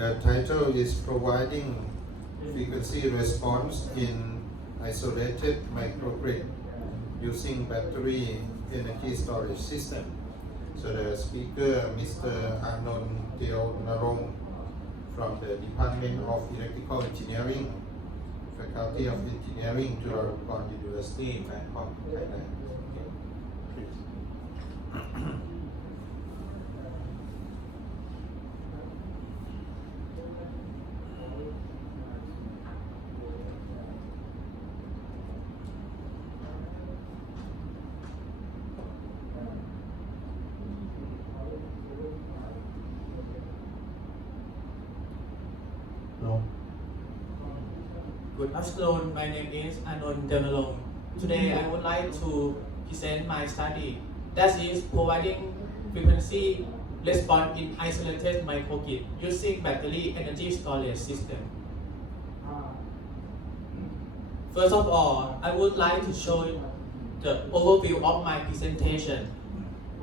The title is providing frequency response in isolated microgrid using battery energy storage system. So the speaker, Mr. Arnon Teawnarong from the Department of Electrical Engineering, Faculty of Engineering, Chirapongsananurak University, Bangkok, Thailand. Good afternoon, my name is Arnon Teawnarong. Today I would like to present my study that is providing frequency response in isolated microgrid using battery energy storage system. First of all, I would like to show the overview of my presentation.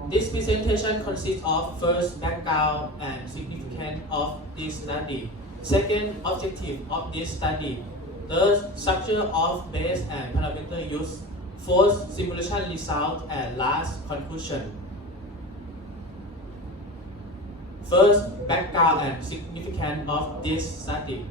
This presentation consists of first background and significance of this study, second objective of this study, third structure of BESS and parameter use, fourth simulation result, and last conclusion. First, background and significance of this study.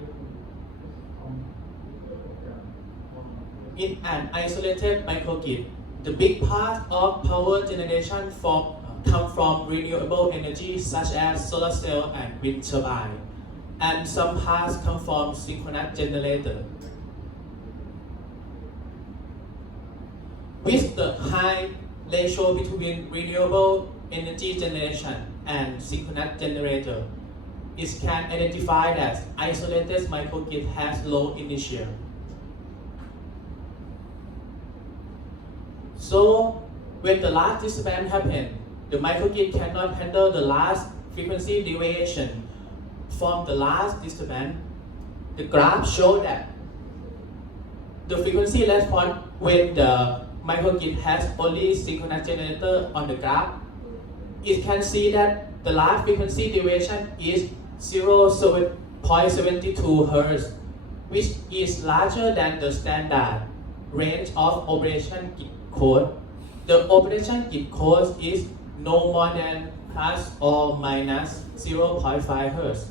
In an isolated microgrid, the big part of power generation come from renewable energy such as solar cell and wind turbine, and some parts come from synchronous generator. With the high ratio between renewable energy generation and synchronous generator, it can identify that isolated microgrid has low inertia. So, when the large disturbance happens, the microgrid cannot handle the large frequency deviation from the large disturbance. The graph shows that the frequency response when the microgrid has only synchronous generator on the graph, it can see that the large frequency deviation is 0.72 Hz, which is larger than the standard range of operation grid code. The operation grid code is no more than plus or minus 0.5 Hz.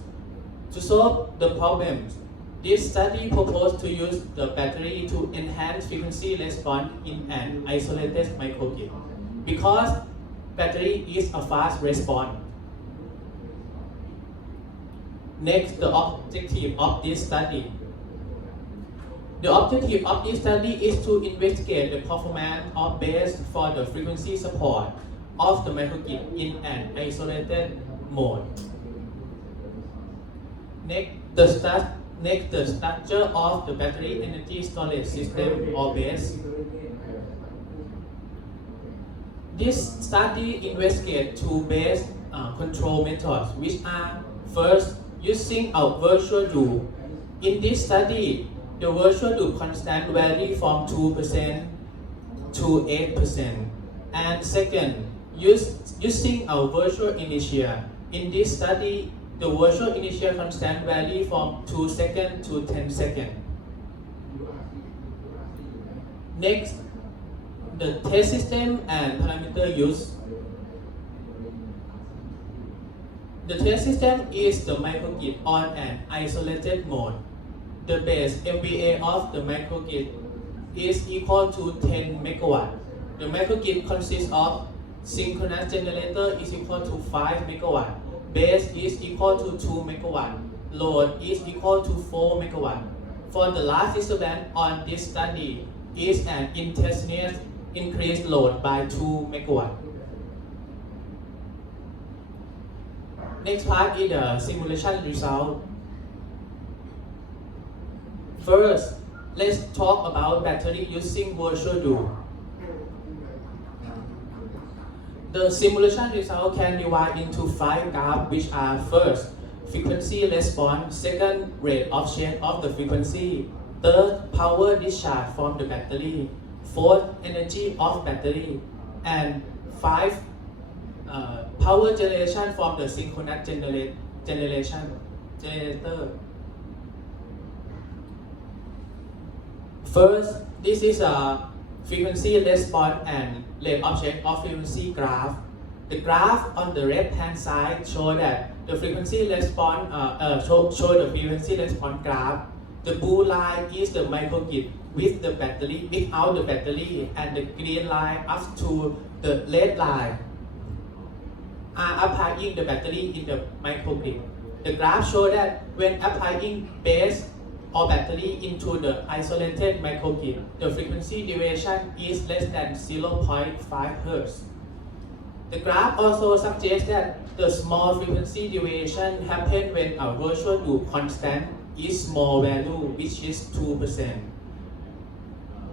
To solve the problem, this study proposed to use the battery to enhance frequency response in an isolated microgrid because battery is a fast response. Next, the objective of this study. The objective of this study is to investigate the performance of BESS for the frequency support of the microgrid in an isolated mode. Next, the structure of the battery energy storage system or BESS. This study investigates two BESS control methods, which are first using a virtual loop. In this study, the virtual loop constant vary from 2% to 8%. And second, using a virtual inertia. In this study, the virtual inertia constant vary from 2 seconds to 10 seconds. Next, the test system and parameter use. The test system is the microgrid on an isolated mode. The base MVA of the microgrid is equal to 10 MW. The microgrid consists of synchronous generator is equal to 5 MW. Base is equal to 2 MW. Load is equal to 4 MW. For the last disturbance on this study is an instantaneous increased load by 2 MW. Next part is the simulation result. First, let's talk about battery using virtual loop. The simulation result can divide into 5 graphs, which are first, frequency response, second, rate of change of the frequency, third, power discharge from the battery, fourth, energy of battery, and 5, power generation from the synchronous generation. generator. First, this is a frequency response and rate of change of frequency graph. The graph on the left hand side show that the frequency response show the frequency response graph. The blue line is the microgrid with the battery, without the battery, and the green line up to the red line are applying the battery in the microgrid. The graph shows that when applying BESS or battery into the isolated microgrid, the frequency deviation is less than 0.5 Hz. The graph also suggests that the small frequency deviation happens when a virtual loop constant is small value, which is 2%.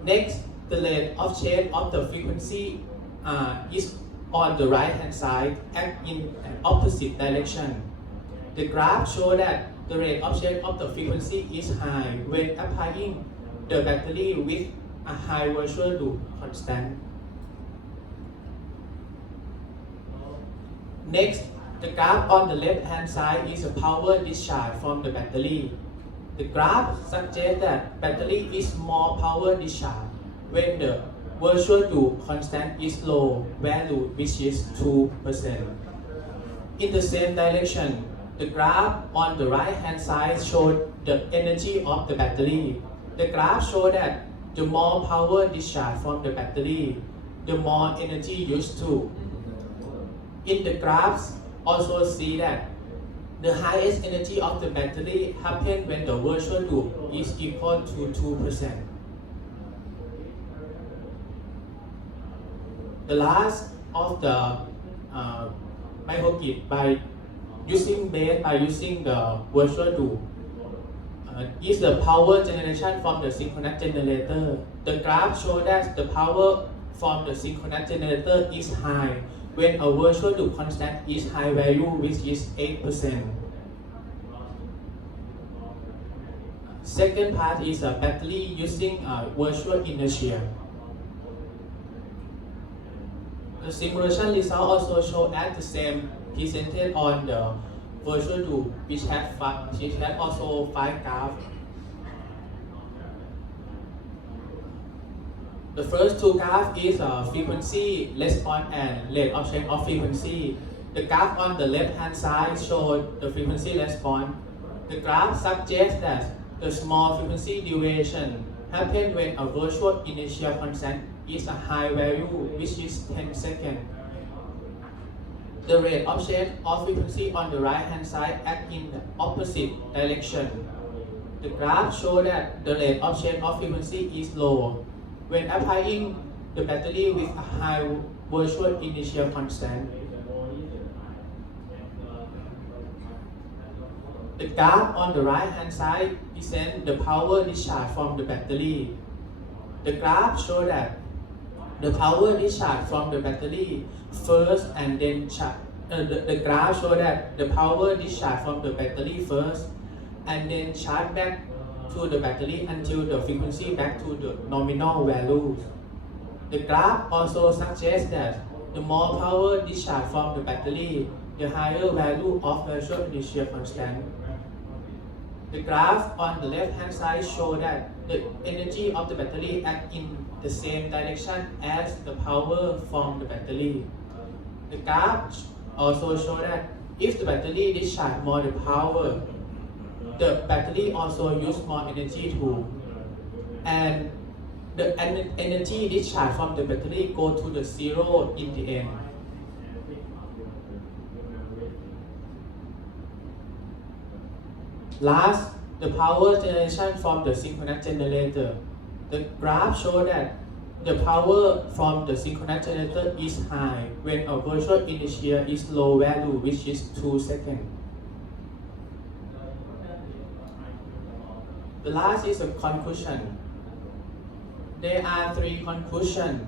Next, the rate of change of the frequency is on the right hand side and in an opposite direction. The graph shows that the rate of change of the frequency is high when applying the battery with a high virtual loop constant. Next, the graph on the left hand side is a power discharge from the battery. The graph suggests that battery is more power discharge when the virtual loop constant is low value, which is 2%. In the same direction, the graph on the right hand side shows the energy of the battery. The graph shows that the more power discharge from the battery, the more energy used to. In the graphs, also see that the highest energy of the battery happens when the virtual loop is equal to 2%. The last of the microgrid by using the virtual loop is the power generation from the synchronous generator. The graph shows that the power from the synchronous generator is high when a virtual loop constant is high value, which is 8%. Second part is a battery using virtual inertia. The simulation result also show as the same presented on the virtual loop, which has also 5 graphs. The first 2 graphs is frequency response and rate of change of frequency. The graph on the left hand side shows the frequency response. The graph suggests that the small frequency deviation happens when a virtual initial constant is a high value, which is 10 seconds. The rate of change of frequency on the right hand side acts in the opposite direction. The graph shows that the rate of change of frequency is low when applying the battery with a high virtual initial constant. The graph on the right hand side presents the power discharge from the battery. The graph shows that the power discharge from the battery first and then the graph shows that the power discharge from the battery first and then charge back to the battery until the frequency back to the nominal values. The graph also suggests that the more power discharge from the battery, the higher value of virtual initial constant. The graph on the left hand side shows that the energy of the battery acts in the same direction as the power from the battery. The graph also shows that if the battery discharges more the power, the battery also uses more energy too. And the energy discharge from the battery go to the zero in the end. Last, the power generation from the synchronous generator. The graph shows that the power from the synchronous generator is high when a virtual inertia is low value, which is 2 seconds. The last is a conclusion. There are 3 conclusions.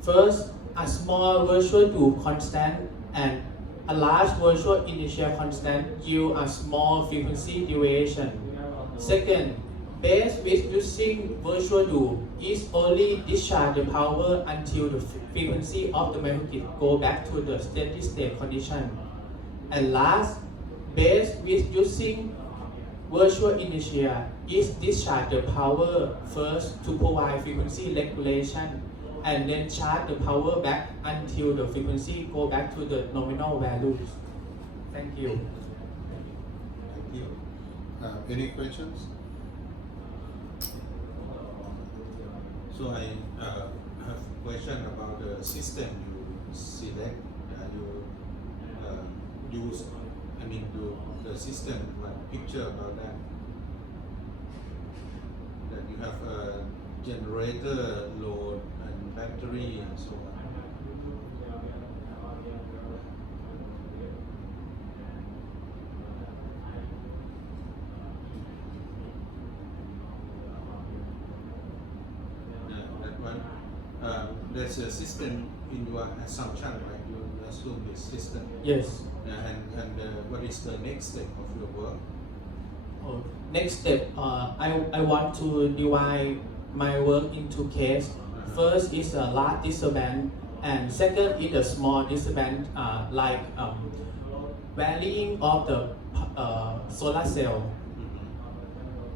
First, a small virtual loop constant and a large virtual initial constant yield a small frequency deviation. Second, BESS with using virtual loop is only discharge the power until the frequency of the microgrid go back to the steady state condition. And last, BESS with using virtual inertia is discharge the power first to provide frequency regulation and then charge the power back until the frequency go back to the nominal values. Thank you. Thank you. Any questions? So I have a question about the system you select, you use, the system, one picture about that. That you have a generator, load, and battery, and so on. That one. There's a system in your assumption, right? You assume this system. Yes. And what is the next step of your work? Oh, next step, I want to divide my work into case. First is a large disturbance, and second is a small disturbance, like varying of the solar cell.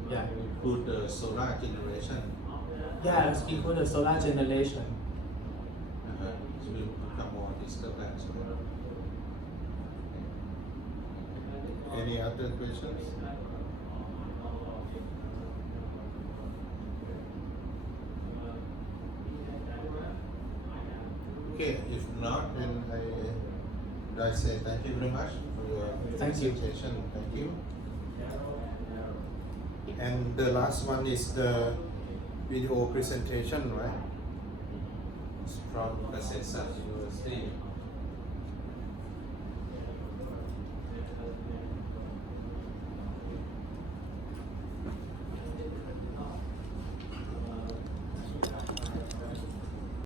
Yeah. Include the solar generation. Yeah, include the solar generation. It will become more disturbance. Any other questions? Okay, if not, then I say thank you very much for your Thank you. presentation. Thank you. And the last one is the video presentation, right? From University.